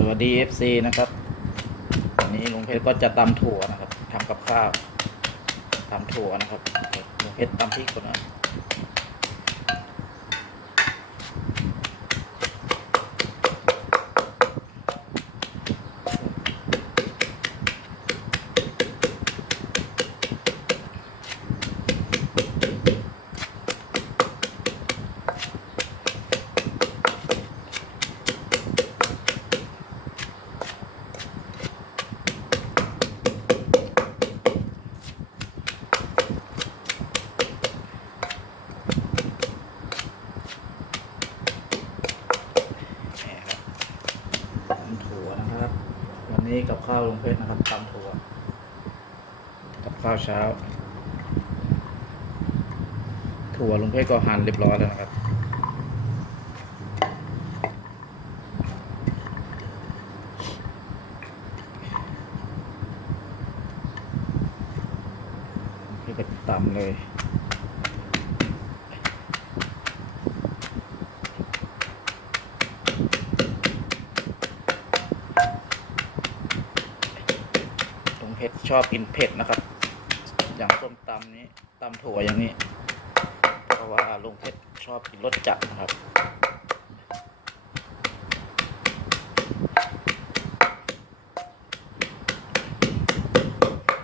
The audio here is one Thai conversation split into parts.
สวัสดี FC นะครับวันนี้ลุงเพชรก็จะตำถั่วนะครับทำกับข้าวตำถั่วนะครับลุงเพชรตำพริกก่อนนะนี่ครับตำถั่วนะครับ วันนี้กับ ข้าวลงเพชรนะครับตำถั่วกับข้าวเช้า ถั่วลงเพชรก็หั่นเรียบร้อยแล้วนะครับ พี่ก็ตำเลย ลุงเพ ชอบกินเผ็ดนะครับ อย่างส้มตำนี้ตำถั่วอย่างนี้ เพราะว่าลุงเพชรชอบกินรสจัดนะครับ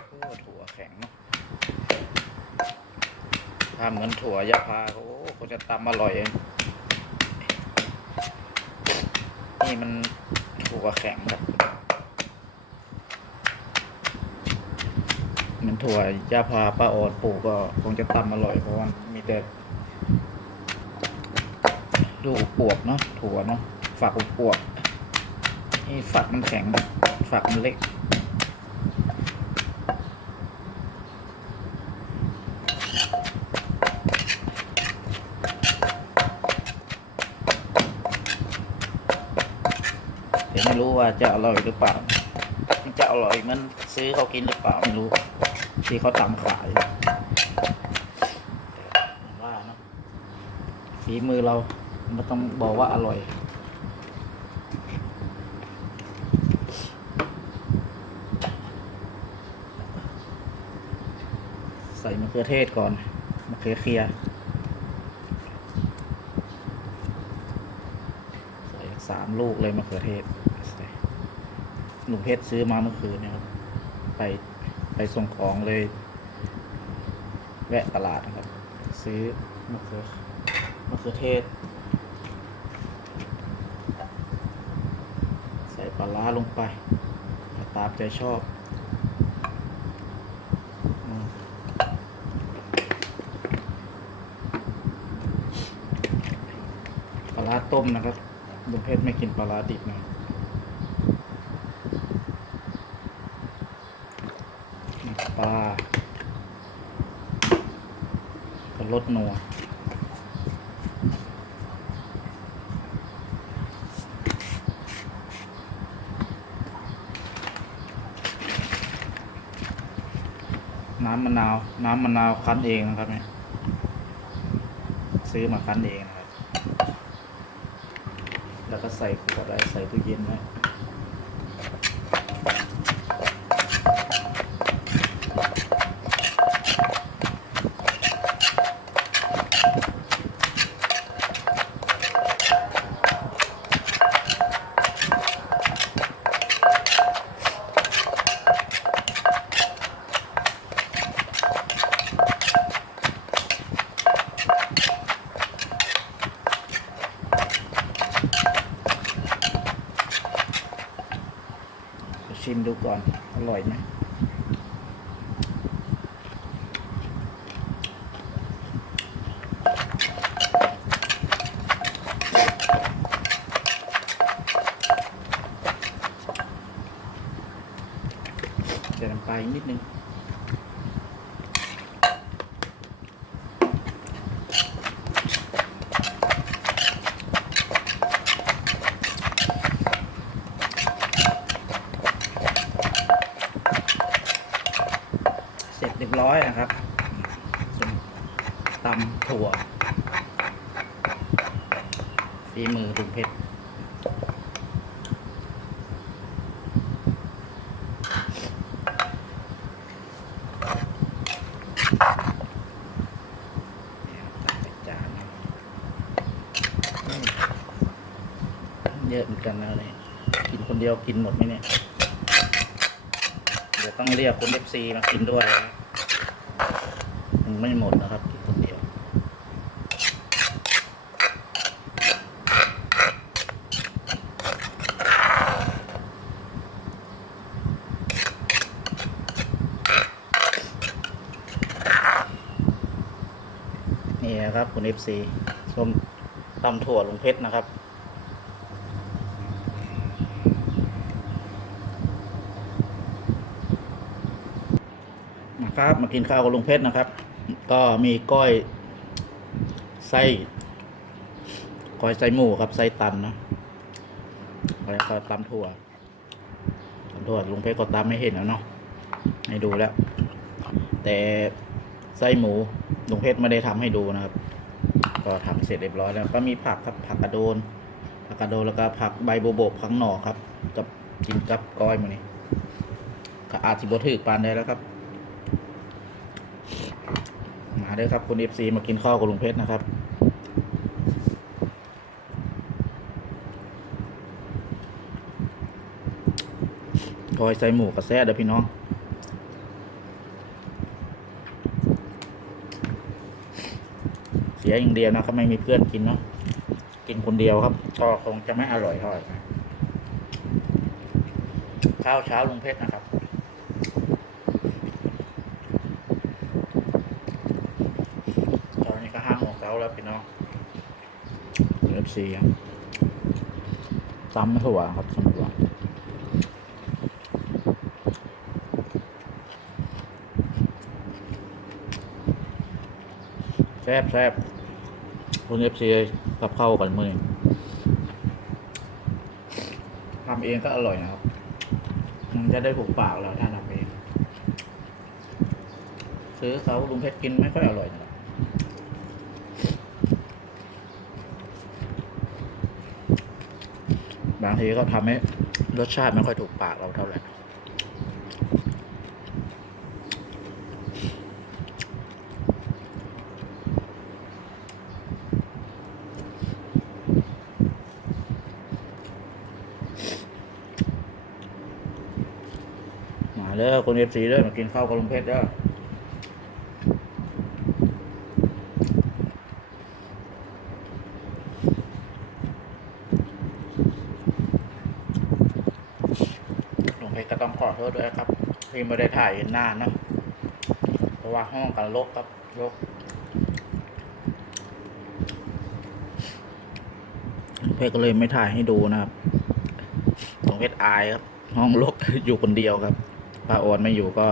โอ้ถั่วแข็งเนาะถ้าเหมือนถั่วยาพาโอ้คงจะตำอร่อยเองนี่มันถั่วแข็งครับ เหมือน ถั่วยาพาป้าออดปลูกก็คงจะตำอร่อยเพราะว่ามีแต่ลูกปวบเนาะถั่วเนาะฝักปวบนี่ฝักมันแข็งฝักมันเล็กแต่ไม่รู้ว่าจะอร่อยหรือเปล่า มันจะอร่อยมันซื้อเขากินหรือเปล่าไม่รู้ ที่เขาตำขายว่านะฝีมือเราไม่ต้องบอกว่าอร่อยใส่มะเขือเทศก่อน มะเขือเคลียร์ใส่สามลูกเลยมะเขือเทศใส่ลุงเพชรซื้อมาเมื่อคืนเนะครับ ไป ไปส่งของเลย แวะตลาดนะครับ ซื้อมะเขือมะเขือเทศ ใส่ปลาร้าลงไป ตามใจชอบปลาร้าต้มนะครับลุงเพชรไม่กินปลาร้าดิบนะ ปลาก็ลดนัวน้ำมะนาว น้ำมะนาวคั้นเองนะครับเนี่ยซื้อมาคั้นเองนะครับ แล้วก็ใส่ขวดไว้ใส่ตู้เย็นไว้ ชิมดูก่อน อร่อยไหมเดี๋ยวน้ำปนิดนึง รียบร้อยนะครับตำถั่วฝีมือถุงเพชรเยอะเหมือนกันเลยกินคนเดียวกินหมดไหมเนี่ย เดี๋ยวต้องเรียกคนเอฟซีมากินด้วยนะ ไม่หมดนะครับกินคนเดียวนี่นะครับคุณเอฟซีส้มตำถั่วลุงเพชรนะครับ นะครับ มากินข้าวกับลุงเพชรนะครับ ก็มีก้อยไส้ก้อยไส้หมูครับไส้ตันนะแล้วก็ตำถั่วตำถั่วลุงเพชรก็ตำไม่เห็นแล้วเนาะให้ดูแล้ว แต่ไส้หมูลุงเพชรไม่ได้ทำให้ดูนะครับ ก็ทำเสร็จเรียบร้อยแล้วก็มีผักครับผักกระโดนผักกระโดนแล้วก็ผักใบโบโบกผักหน่อครับ กับกินกับก้อยมานี่ก็อาจสิบถือปานได้แล้วครับ มา เด้อครับคุณเอฟซีมากินข้าวกับลุงเพชรนะครับกอยใส่หมูกระแซ่เด้อพี่น้องเสียอย่างเดียวนะครับไม่มีเพื่อนกินเนาะกินคนเดียวครับก็คงจะไม่อร่อยเท่าไหร่ข้าวเช้าลุงเพชรนะครับ ตอนนี้ก็ห้าโมงเช้าแล้วพี่น้อง เอฟซีตำถั่วครับตำถั่วแซ่บแซ่บคุณเอฟซีกับเข้าวกันมือนี้ทำเองก็อร่อยนะครับ มันจะได้ถูกปากเราถ้าทำเอง ซื้อเขาลุงเพชรกินไม่ค่อยอร่อยนะครับ บางทีก็ทำให้รสชาติไม่ค่อยถูกปากเราเท่าไหร่มาเด้อคนเอฟซีเด้อมากินข้าวกับลุงเพชรเด้อลุงเพชร ก็ต้องขอโทษด้วยครับ ที่ไม่ได้ถ่ายนานนะเพราะว่าห้องกันรกครับรกเพชรก็เลยไม่ถ่ายให้ดูนะครับลุงเพชรอายครับ ห้องรกอยู่คนเดียวครับป้าออนไม่อยู่ก็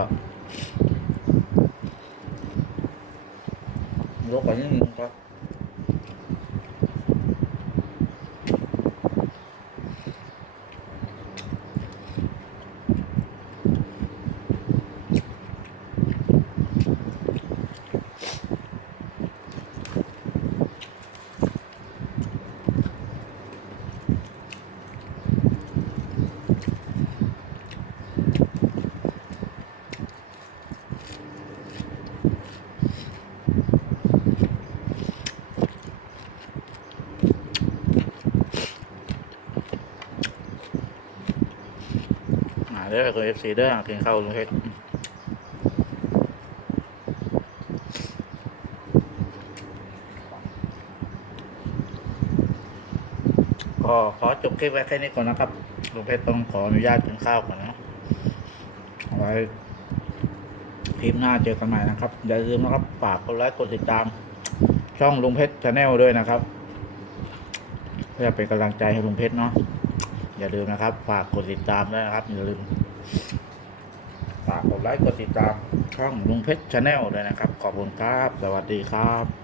รกกว่านิดนึงครับ เด้อคนเอฟซีเด้อกินข้าวลุงเพชรก็ขอจบคลิปไว้แค่นี้ก่อนนะครับลุงเพชรต้องขออนุญาตกินข้าวก่อนนะไว้คลิปหน้าเจอกันใหม่นะครับ อย่าลืมนะครับฝากกดไลค์กดติดตาม ช่องลุงเพชรชาแนลด้วยนะครับเพื่อเป็นกำลังใจให้ลุงเพชรเนาะอย่าลืมนะครับ ฝากกดติดตามด้วยนะครับอย่าลืม ฝากกดไลค์กดติดตามช่องลุงเพชรชาแนลด้วยนะครับ ขอบคุณครับ สวัสดีครับ